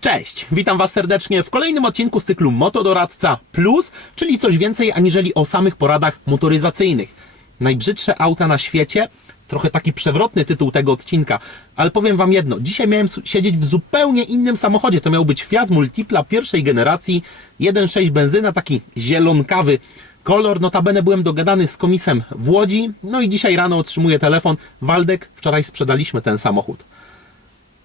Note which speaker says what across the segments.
Speaker 1: Cześć, witam Was serdecznie w kolejnym odcinku z cyklu Motodoradca Plus, czyli coś więcej aniżeli o samych poradach motoryzacyjnych. Najbrzydsze auta na świecie, trochę taki przewrotny tytuł tego odcinka, ale powiem Wam jedno, dzisiaj miałem siedzieć w zupełnie innym samochodzie, to miał być Fiat Multipla pierwszej generacji, 1.6 benzyna, taki zielonkawy kolor, notabene byłem dogadany z komisem w Łodzi, no i dzisiaj rano otrzymuję telefon, Waldek, wczoraj sprzedaliśmy ten samochód.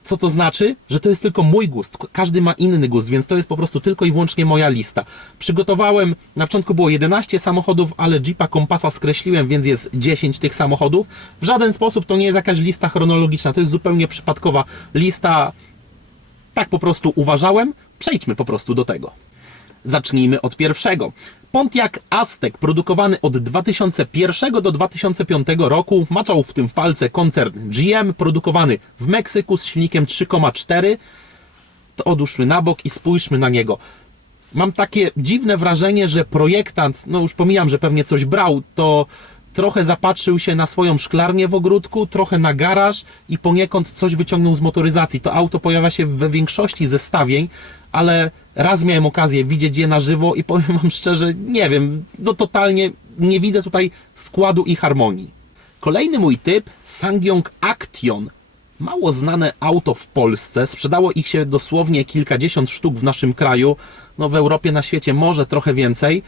Speaker 1: Co to znaczy? Że to jest tylko mój gust. Każdy ma inny gust, więc to jest po prostu tylko i wyłącznie moja lista. Przygotowałem, na początku było 11 samochodów, ale Jeepa Kompasa skreśliłem, więc jest 10 tych samochodów. W żaden sposób to nie jest jakaś lista chronologiczna, to jest zupełnie przypadkowa lista. Tak po prostu uważałem. Przejdźmy po prostu do tego. Zacznijmy od pierwszego. Pontiac Aztek, produkowany od 2001 do 2005 roku, maczał w tym w palce koncern GM, produkowany w Meksyku z silnikiem 3,4. To odłóżmy na bok i spójrzmy na niego. Mam takie dziwne wrażenie, że projektant, no już pomijam, że pewnie coś brał, to trochę zapatrzył się na swoją szklarnię w ogródku, trochę na garaż i poniekąd coś wyciągnął z motoryzacji. To auto pojawia się we większości zestawień, ale raz miałem okazję widzieć je na żywo i powiem Wam szczerze, nie wiem, no totalnie nie widzę tutaj składu i harmonii. Kolejny mój typ, Sangyong Action. Mało znane auto w Polsce, sprzedało ich się dosłownie kilkadziesiąt sztuk w naszym kraju, no w Europie, na świecie może trochę więcej.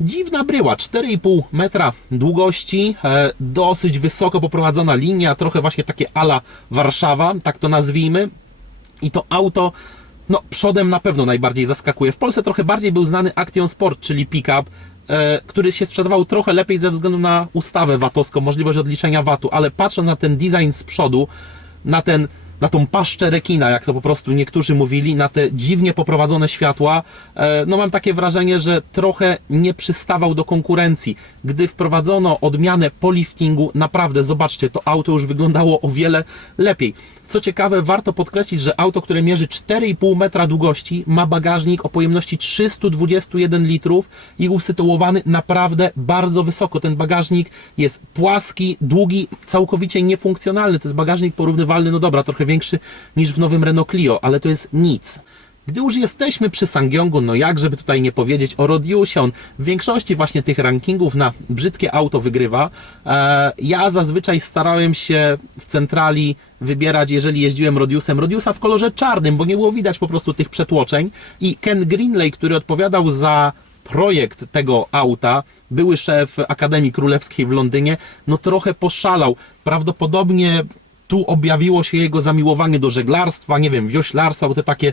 Speaker 1: Dziwna bryła, 4,5 metra długości, e, dosyć wysoko poprowadzona linia, trochę właśnie takie ala Warszawa, tak to nazwijmy. I to auto, no przodem na pewno najbardziej zaskakuje. W Polsce trochę bardziej był znany Action Sport, czyli pick-up, e, który się sprzedawał trochę lepiej ze względu na ustawę VAT-owską, możliwość odliczenia VAT-u, ale patrząc na ten design z przodu, na ten na tą paszczę rekina, jak to po prostu niektórzy mówili, na te dziwnie poprowadzone światła, e, no mam takie wrażenie, że trochę nie przystawał do konkurencji. Gdy wprowadzono odmianę po liftingu, naprawdę, zobaczcie, to auto już wyglądało o wiele lepiej. Co ciekawe, warto podkreślić, że auto, które mierzy 4,5 metra długości, ma bagażnik o pojemności 321 litrów i usytuowany naprawdę bardzo wysoko. Ten bagażnik jest płaski, długi, całkowicie niefunkcjonalny. To jest bagażnik porównywalny, no dobra, trochę większy niż w nowym Renault Clio, ale to jest nic. Gdy już jesteśmy przy Sangyongu, no jak żeby tutaj nie powiedzieć o Rodiusie, on w większości właśnie tych rankingów na brzydkie auto wygrywa. E, ja zazwyczaj starałem się w centrali wybierać, jeżeli jeździłem Rodiusem, Rodiusa w kolorze czarnym, bo nie było widać po prostu tych przetłoczeń i Ken Greenley, który odpowiadał za projekt tego auta, były szef Akademii Królewskiej w Londynie, no trochę poszalał. Prawdopodobnie tu objawiło się jego zamiłowanie do żeglarstwa, nie wiem, wioślarstwa, bo te takie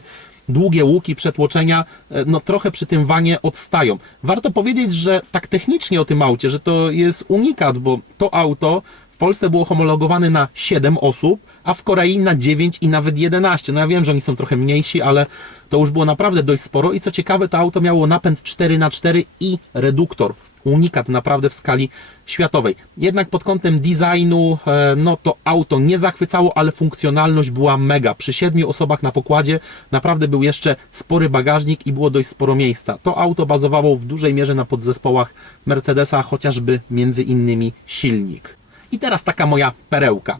Speaker 1: długie łuki, przetłoczenia, e, no trochę przy tym wanie odstają. Warto powiedzieć, że tak technicznie o tym aucie, że to jest unikat, bo to auto w Polsce było homologowane na 7 osób, a w Korei na 9 i nawet 11. No ja wiem, że oni są trochę mniejsi, ale to już było naprawdę dość sporo i co ciekawe, to auto miało napęd 4x4 i reduktor unikat naprawdę w skali światowej. Jednak pod kątem designu, e, no to auto nie zachwycało, ale funkcjonalność była mega. Przy siedmiu osobach na pokładzie naprawdę był jeszcze spory bagażnik i było dość sporo miejsca. To auto bazowało w dużej mierze na podzespołach Mercedesa, chociażby między innymi silnik. I teraz taka moja perełka.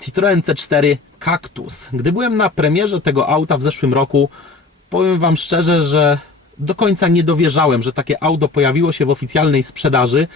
Speaker 1: Citroen C4 Cactus. Gdy byłem na premierze tego auta w zeszłym roku, powiem Wam szczerze, że do końca nie dowierzałem, że takie auto pojawiło się w oficjalnej sprzedaży.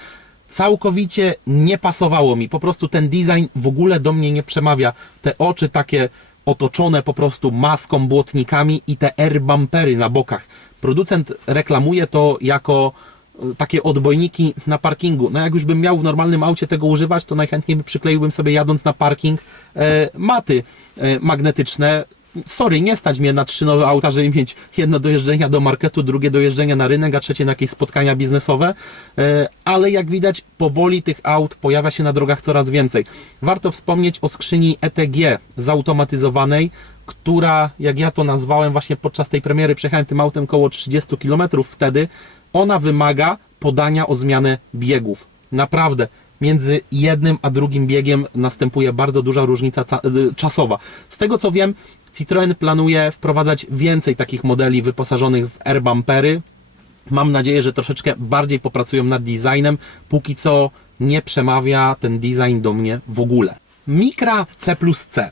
Speaker 1: Całkowicie nie pasowało mi. Po prostu ten design w ogóle do mnie nie przemawia. Te oczy takie otoczone po prostu maską, błotnikami i te air bumpery na bokach. Producent reklamuje to jako e, takie odbojniki na parkingu. No jak już bym miał w normalnym aucie tego używać, to najchętniej przykleiłbym sobie jadąc na parking e, maty e, magnetyczne. Sorry, nie stać mnie na trzy nowe auta, żeby mieć jedno do jeżdżenia do marketu, drugie do jeżdżenia na rynek, a trzecie na jakieś spotkania biznesowe. E, Ale jak widać, powoli tych aut pojawia się na drogach coraz więcej. Warto wspomnieć o skrzyni ETG zautomatyzowanej, która, jak ja to nazwałem właśnie podczas tej premiery, przejechałem tym autem około 30 km wtedy, ona wymaga podania o zmianę biegów. Naprawdę, między jednym a drugim biegiem następuje bardzo duża różnica ca- y, czasowa. Z tego co wiem, Citroen planuje wprowadzać więcej takich modeli wyposażonych w air bumpery. Mam nadzieję, że troszeczkę bardziej popracują nad designem. Póki co nie przemawia ten design do mnie w ogóle. Micra C plus C.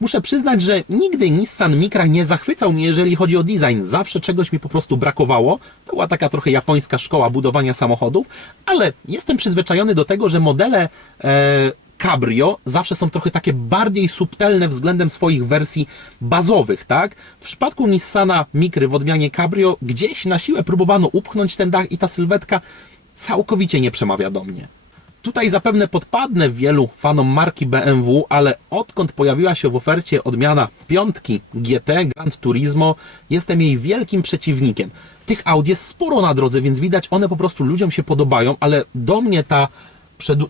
Speaker 1: Muszę przyznać, że nigdy Nissan Micra nie zachwycał mnie, jeżeli chodzi o design. Zawsze czegoś mi po prostu brakowało. To była taka trochę japońska szkoła budowania samochodów, ale jestem przyzwyczajony do tego, że modele e, Cabrio zawsze są trochę takie bardziej subtelne względem swoich wersji bazowych, tak? W przypadku Nissana Micry w odmianie Cabrio gdzieś na siłę próbowano upchnąć ten dach i ta sylwetka całkowicie nie przemawia do mnie. Tutaj zapewne podpadnę wielu fanom marki BMW, ale odkąd pojawiła się w ofercie odmiana piątki GT Grand Turismo, jestem jej wielkim przeciwnikiem. Tych aut jest sporo na drodze, więc widać, one po prostu ludziom się podobają, ale do mnie ta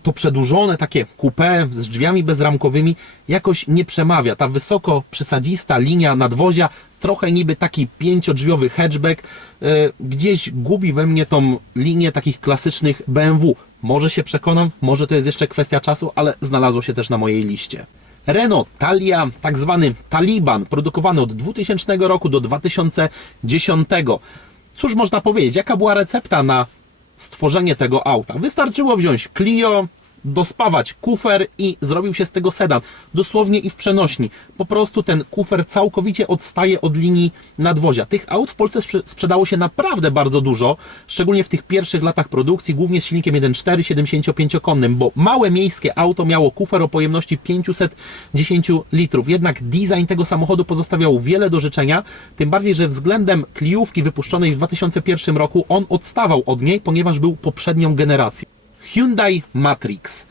Speaker 1: to przedłużone takie coupé z drzwiami bezramkowymi jakoś nie przemawia. Ta wysoko przysadzista linia nadwozia, trochę niby taki pięciodrzwiowy hatchback, e, gdzieś gubi we mnie tą linię takich klasycznych BMW. Może się przekonam, może to jest jeszcze kwestia czasu, ale znalazło się też na mojej liście. Renault Talia, tak zwany Taliban, produkowany od 2000 roku do 2010. Cóż można powiedzieć, jaka była recepta na stworzenie tego auta. Wystarczyło wziąć Clio, dospawać kufer i zrobił się z tego sedan. Dosłownie i w przenośni. Po prostu ten kufer całkowicie odstaje od linii nadwozia. Tych aut w Polsce sprze- sprzedało się naprawdę bardzo dużo, szczególnie w tych pierwszych latach produkcji, głównie z silnikiem 1.4 75-konnym, bo małe miejskie auto miało kufer o pojemności 510 litrów. Jednak design tego samochodu pozostawiał wiele do życzenia, tym bardziej, że względem Cliówki wypuszczonej w 2001 roku on odstawał od niej, ponieważ był poprzednią generacją. Hyundai Matrix.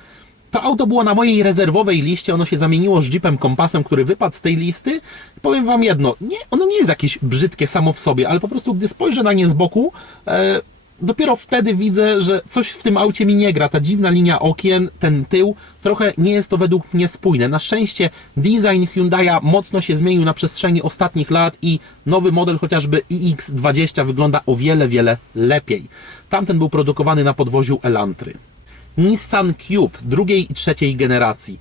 Speaker 1: To auto było na mojej rezerwowej liście, ono się zamieniło z Jeepem Kompasem, który wypadł z tej listy. Powiem Wam jedno, nie, ono nie jest jakieś brzydkie samo w sobie, ale po prostu gdy spojrzę na nie z boku, e, dopiero wtedy widzę, że coś w tym aucie mi nie gra. Ta dziwna linia okien, ten tył, trochę nie jest to według mnie spójne. Na szczęście design Hyundai'a mocno się zmienił na przestrzeni ostatnich lat i nowy model chociażby iX20 wygląda o wiele, wiele lepiej. Tamten był produkowany na podwoziu Elantry. Nissan Cube drugiej i trzeciej generacji.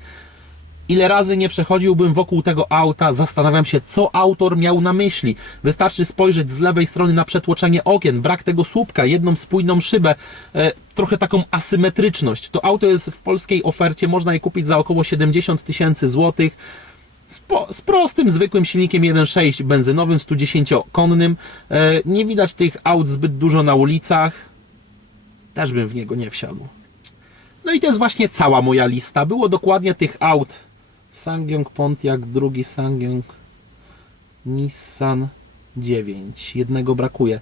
Speaker 1: Ile razy nie przechodziłbym wokół tego auta, zastanawiam się, co autor miał na myśli. Wystarczy spojrzeć z lewej strony na przetłoczenie okien, brak tego słupka, jedną spójną szybę, e, trochę taką asymetryczność. To auto jest w polskiej ofercie, można je kupić za około 70 tysięcy złotych. Z, po, z prostym, zwykłym silnikiem 1.6 benzynowym, 110-konnym. E, nie widać tych aut zbyt dużo na ulicach. Też bym w niego nie wsiadł. No i to jest właśnie cała moja lista. Było dokładnie tych aut. Sangyong Pontiac, drugi Sangyong, Nissan 9. Jednego brakuje.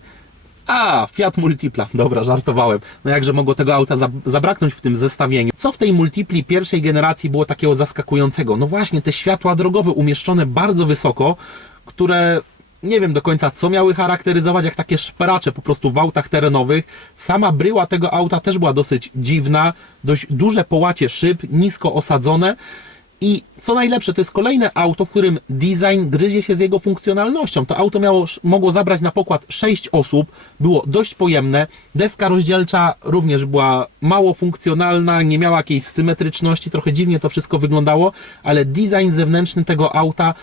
Speaker 1: A, Fiat Multipla. Dobra, żartowałem. No jakże mogło tego auta za- zabraknąć w tym zestawieniu. Co w tej Multipli pierwszej generacji było takiego zaskakującego? No właśnie, te światła drogowe umieszczone bardzo wysoko, które nie wiem do końca, co miały charakteryzować, jak takie szperacze po prostu w autach terenowych. Sama bryła tego auta też była dosyć dziwna, dość duże połacie szyb, nisko osadzone. I co najlepsze, to jest kolejne auto, w którym design gryzie się z jego funkcjonalnością. To auto miało, mogło zabrać na pokład 6 osób, było dość pojemne, deska rozdzielcza również była mało funkcjonalna, nie miała jakiejś symetryczności, trochę dziwnie to wszystko wyglądało, ale design zewnętrzny tego auta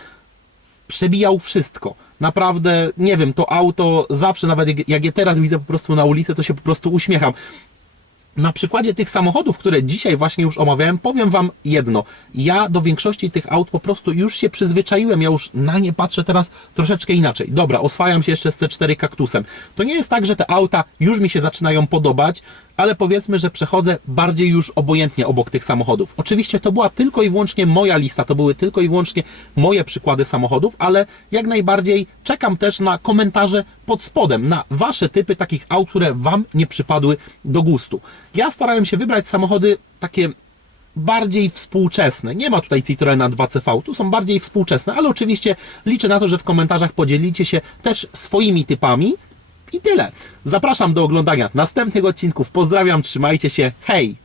Speaker 1: przebijał wszystko. Naprawdę, nie wiem, to auto zawsze, nawet jak- je teraz widzę po prostu na ulicy, to się po prostu uśmiecham. Na przykładzie tych samochodów, które dzisiaj właśnie już omawiałem, powiem Wam jedno. Ja do większości tych aut po prostu już się przyzwyczaiłem. Ja już na nie patrzę teraz troszeczkę inaczej. Dobra, oswajam się jeszcze z C4 kaktusem. To nie jest tak, że te auta już mi się zaczynają podobać, ale powiedzmy, że przechodzę bardziej już obojętnie obok tych samochodów. Oczywiście to była tylko i wyłącznie moja lista, to były tylko i wyłącznie moje przykłady samochodów, ale jak najbardziej czekam też na komentarze pod spodem, na Wasze typy takich aut, które Wam nie przypadły do gustu. Ja starałem się wybrać samochody takie bardziej współczesne. Nie ma tutaj Citroena 2CV, tu są bardziej współczesne, ale oczywiście liczę na to, że w komentarzach podzielicie się też swoimi typami. I tyle. Zapraszam do oglądania następnych odcinków. Pozdrawiam, trzymajcie się. Hej!